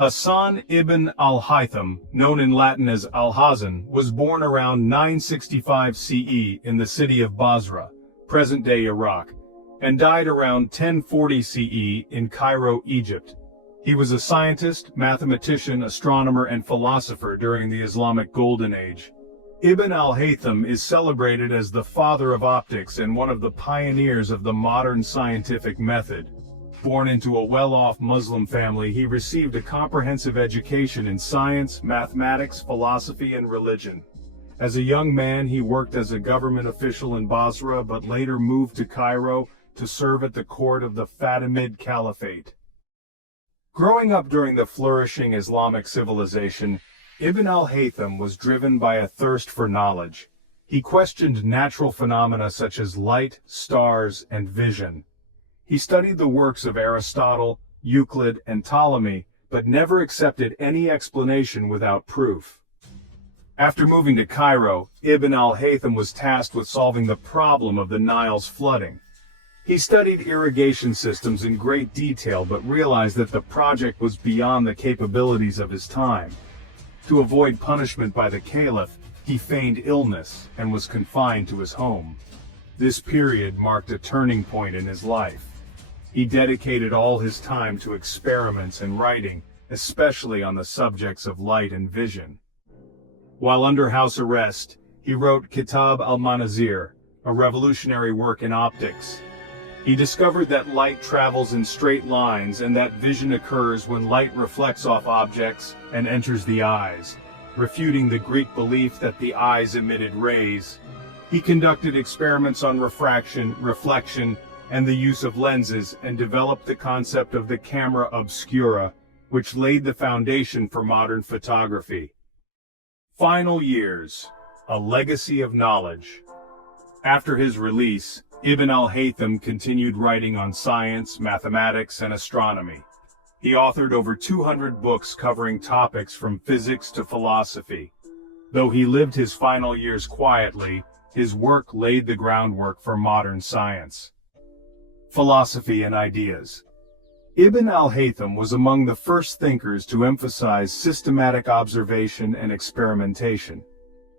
Hasan Ibn al-Haytham, known in Latin as Alhazen, was born around 965 CE in the city of Basra, present-day Iraq, and died around 1040 CE in Cairo, Egypt. He was a scientist, mathematician, astronomer, and philosopher during the Islamic Golden Age. Ibn al-Haytham is celebrated as the father of optics and one of the pioneers of the modern scientific method. Born into a well-off Muslim family, he received a comprehensive education in science, mathematics, philosophy, and religion. As a young man, he worked as a government official in Basra, but later moved to Cairo to serve at the court of the Fatimid Caliphate. Growing up during the flourishing Islamic civilization, Ibn al-Haytham was driven by a thirst for knowledge. He questioned natural phenomena such as light, stars, and vision. He studied the works of Aristotle, Euclid, and Ptolemy, but never accepted any explanation without proof. After moving to Cairo, Ibn al-Haytham was tasked with solving the problem of the Nile's flooding. He studied irrigation systems in great detail but realized that the project was beyond the capabilities of his time. To avoid punishment by the caliph, he feigned illness and was confined to his home. This period marked a turning point in his life. He dedicated all his time to experiments and writing, especially on the subjects of light and vision. While under house arrest, he wrote Kitāb al-Manāẓir, a revolutionary work in optics. He discovered that light travels in straight lines and that vision occurs when light reflects off objects and enters the eyes, refuting the Greek belief that the eyes emitted rays. He conducted experiments on refraction, reflection, and the use of lenses, and developed the concept of the camera obscura, which laid the foundation for modern photography. Final years, a legacy of knowledge. After his release, Ibn al-Haytham continued writing on science, mathematics, and astronomy. He authored over 200 books covering topics from physics to philosophy. Though he lived his final years quietly, his work laid the groundwork for modern science. Philosophy and ideas. Ibn al-Haytham was among the first thinkers to emphasize systematic observation and experimentation.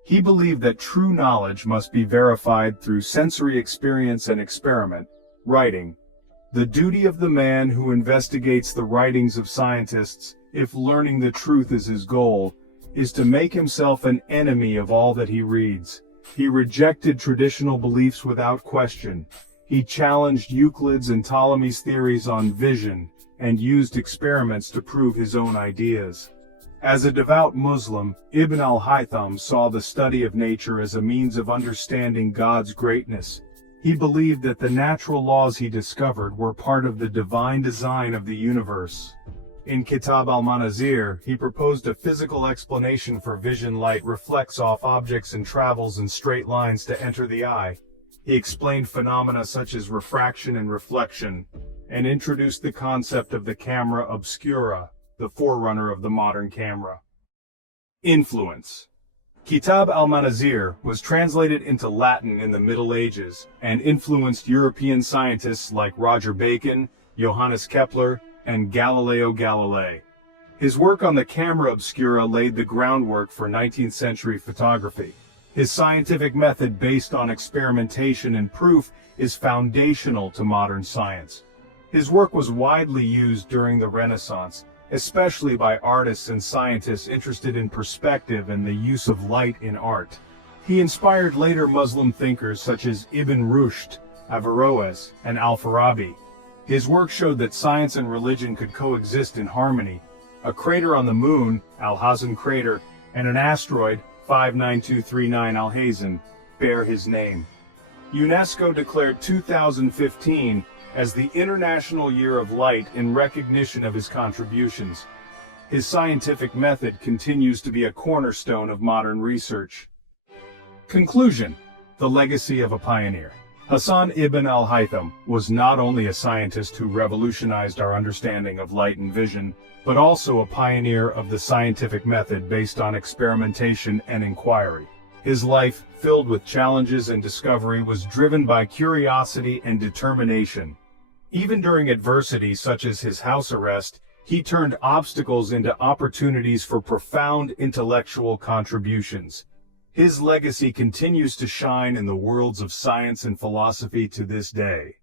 He believed that true knowledge must be verified through sensory experience and experiment. Writing. The duty of the man who investigates the writings of scientists, if learning the truth is his goal, is to make himself an enemy of all that he reads. He rejected traditional beliefs without question. He challenged Euclid's and Ptolemy's theories on vision, and used experiments to prove his own ideas. As a devout Muslim, Ibn al-Haytham saw the study of nature as a means of understanding God's greatness. He believed that the natural laws he discovered were part of the divine design of the universe. In Kitāb al-Manāẓir, he proposed a physical explanation for vision. Light reflects off objects and travels in straight lines to enter the eye. He explained phenomena such as refraction and reflection, and introduced the concept of the camera obscura, the forerunner of the modern camera. Influence. Kitāb al-Manāẓir was translated into Latin in the Middle Ages and influenced European scientists like Roger Bacon, Johannes Kepler, and Galileo Galilei. His work on the camera obscura laid the groundwork for 19th century photography. His scientific method based on experimentation and proof is foundational to modern science. His work was widely used during the Renaissance, especially by artists and scientists interested in perspective and the use of light in art. He inspired later Muslim thinkers such as Ibn Rushd, Averroes, and Al-Farabi. His work showed that science and religion could coexist in harmony. A crater on the moon, Alhazen crater, and an asteroid, 59239 Alhazen, bear his name. UNESCO declared 2015 as the International Year of Light in recognition of his contributions. His scientific method continues to be a cornerstone of modern research. Conclusion: the legacy of a pioneer. Hasan Ibn al-Haytham was not only a scientist who revolutionized our understanding of light and vision, but also a pioneer of the scientific method based on experimentation and inquiry. His life, filled with challenges and discovery, was driven by curiosity and determination. Even during adversity such as his house arrest, He turned obstacles into opportunities for profound intellectual contributions. His legacy continues to shine in the worlds of science and philosophy to this day.